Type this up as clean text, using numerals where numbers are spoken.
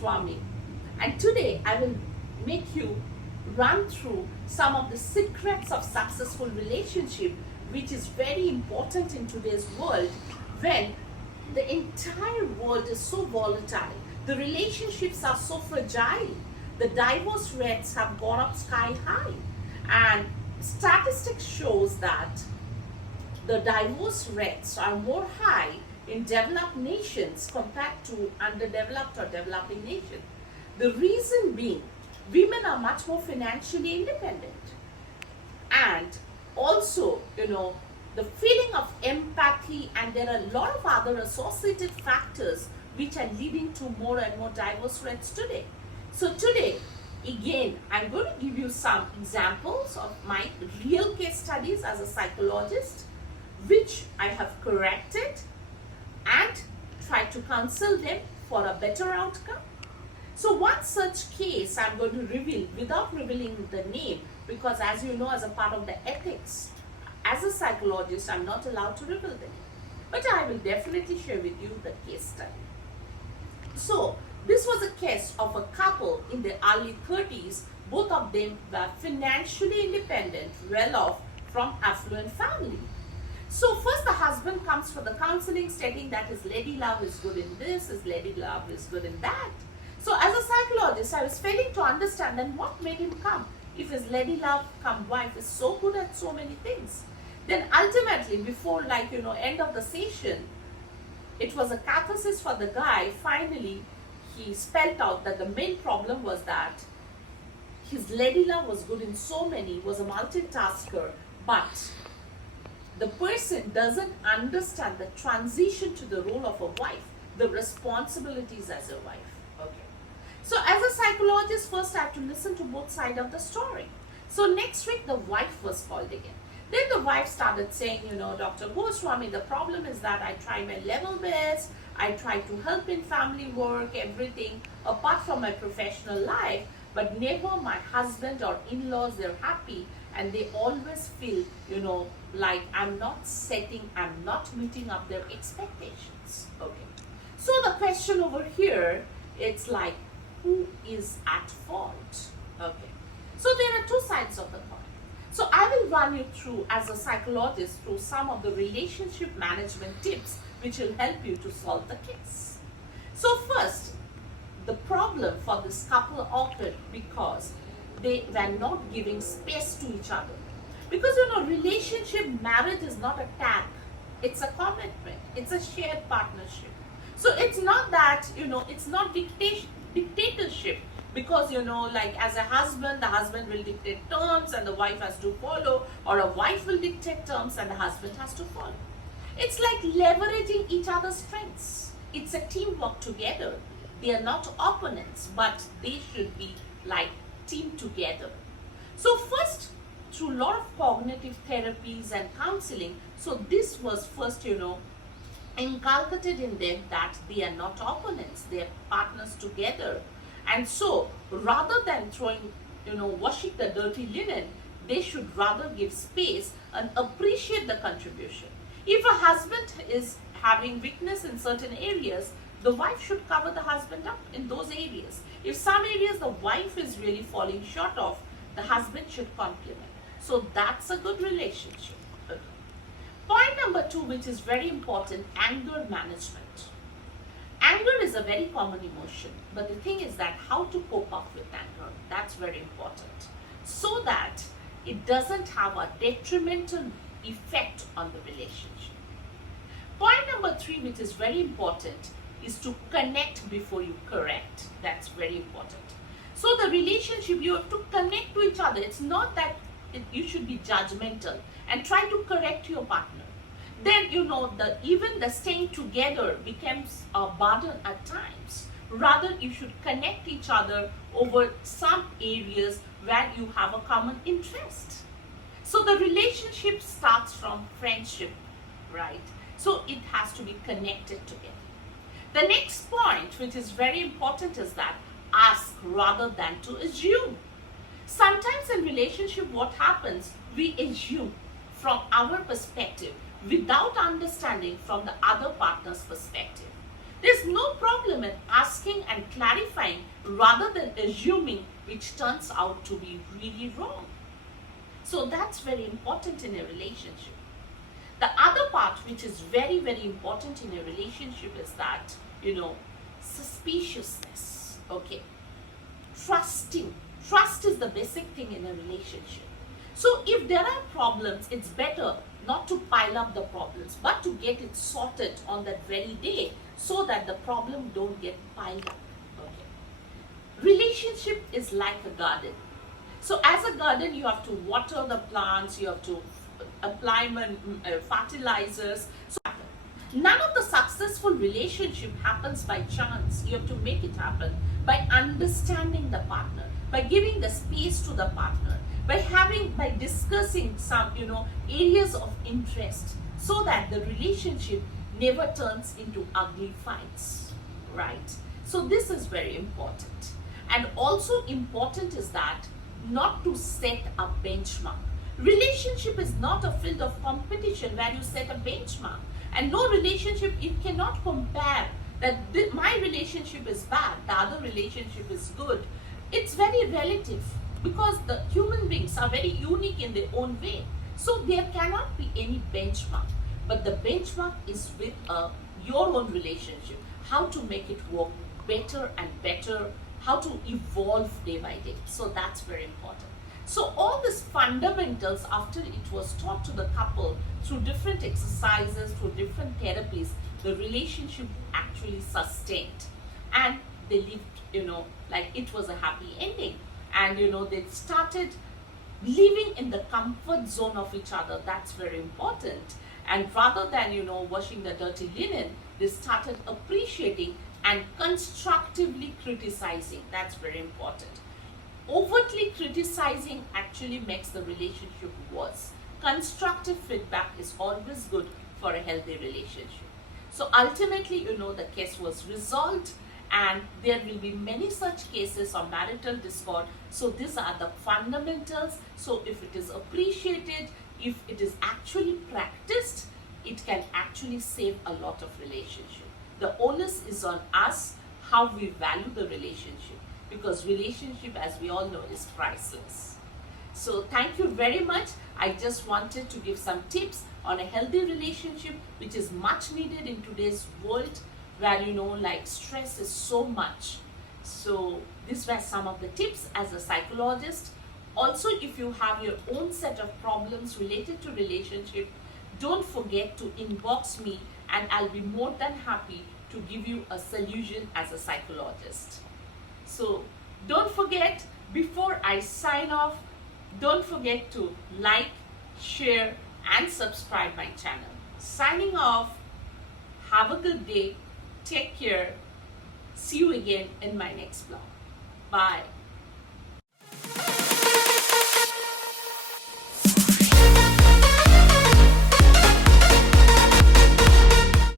Goswami, and today I will make you run through some of the secrets of successful relationship, which is very important in today's world when the entire world is so volatile. The relationships are so fragile. The divorce rates have gone up sky high, and statistics shows that the divorce rates are more high in developed nations compared to underdeveloped or developing nations. The reason being, women are much more financially independent. And also, the feeling of empathy, and there are a lot of other associated factors which are leading to more and more divorce rates today. So today, again, I'm going to give you some examples of my real case studies as a psychologist, which I have corrected and tried to counsel them for a better outcome. So one such case I'm going to reveal without revealing the name, because as you know, as a part of the ethics, as a psychologist, I'm not allowed to reveal them. But I will definitely share with you the case study. So this was a case of a couple in their early 30s. Both of them were financially independent, well off from affluent family. So first the husband comes for the counseling, stating that his lady love is good in this, his lady love is good in that. So as a psychologist, I was failing to understand then what made him come. If his lady love come wife is so good at so many things. Then ultimately, before end of the session, it was a catharsis for the guy. Finally, he spelled out that the main problem was that his lady love was good in so many, was a multitasker, but the person doesn't understand the transition to the role of a wife, the responsibilities as a wife. Okay. So as a psychologist, first I have to listen to both sides of the story. So next week, the wife was called again. Then the wife started saying, Dr. Goswami, the problem is that I try my level best, I try to help in family work, everything, apart from my professional life, but never my husband or in-laws, they're happy, and they always feel, like I'm not meeting up their expectations. Okay. So the question over here, it's like, who is at fault? Okay. So there are two sides of the coin. So I will run you through, as a psychologist, through some of the relationship management tips which will help you to solve the case. So first, the problem for this couple occurred because they were not giving space to each other. Because relationship, marriage is not a tag, it's a commitment, it's a shared partnership. So it's not that, it's not dictatorship. Because as a husband, the husband will dictate terms and the wife has to follow, or a wife will dictate terms and the husband has to follow. It's like leveraging each other's strengths. It's a teamwork together. They are not opponents, but they should be like team together. So first, through a lot of cognitive therapies and counseling, so this was first, inculcated in them that they are not opponents, they are partners together. And so, rather than washing the dirty linen, they should rather give space and appreciate the contribution. If a husband is having weakness in certain areas, the wife should cover the husband up in those areas. If some areas the wife is really falling short of, the husband should complement. So that's a good relationship. Okay. Point number 2, which is very important, anger management. Anger is a very common emotion, but the thing is that how to cope up with anger, that's very important, so that it doesn't have a detrimental effect on the relationship. Point number 3, which is very important, is to connect before you correct. That's very important. So the relationship, you have to connect to each other. It's not that you should be judgmental and try to correct your partner. Then even the staying together becomes a burden at times. Rather, you should connect each other over some areas where you have a common interest. So the relationship starts from friendship, right? So it has to be connected together. The next point, which is very important, is that ask rather than to assume. Sometimes in relationship, what happens, we assume from our perspective without understanding from the other partner's perspective. There's no problem in asking and clarifying rather than assuming, which turns out to be really wrong. So that's very important in a relationship. The other part, which is very, very important in a relationship, is that, suspiciousness. Okay. Trusting. Trust is the basic thing in a relationship. So if there are problems, it's better not to pile up the problems, but to get it sorted on that very day so that the problem don't get piled up. Okay. Relationship is like a garden. So as a garden, you have to water the plants, you have to apply fertilizers. So none of the successful relationship happens by chance. You have to make it happen by understanding the partner, by giving the space to the partner, by discussing some, areas of interest, so that the relationship never turns into ugly fights, right? So this is very important. And also important is that not to set a benchmark. Relationship is not a field of competition where you set a benchmark. And no relationship, you cannot compare that my relationship is bad, the other relationship is good. It's very relative, because the human beings are very unique in their own way. So there cannot be any benchmark. But the benchmark is with your own relationship, how to make it work better and better, how to evolve day by day. So that's very important. So all these fundamentals, after it was taught to the couple through different exercises, through different therapies, the relationship actually sustained. And they lived, like it was a happy ending. And, they started living in the comfort zone of each other. That's very important. And rather than, washing the dirty linen, they started appreciating and constructively criticizing. That's very important. Overtly criticizing actually makes the relationship worse. Constructive feedback is always good for a healthy relationship. So ultimately, the case was resolved, and there will be many such cases of marital discord. So these are the fundamentals. So if it is appreciated, if it is actually practiced, it can actually save a lot of relationship. The onus is on us, how we value the relationship, because relationship, as we all know, is priceless. So thank you very much. I just wanted to give some tips on a healthy relationship, which is much needed in today's world, where like stress is so much. So these were some of the tips as a psychologist. Also, if you have your own set of problems related to relationship, don't forget to inbox me, and I'll be more than happy to give you a solution as a psychologist. So don't forget, before I sign off, don't forget to like, share and subscribe my channel. Signing off. Have a good day. Take care. See you again in my next vlog. Bye.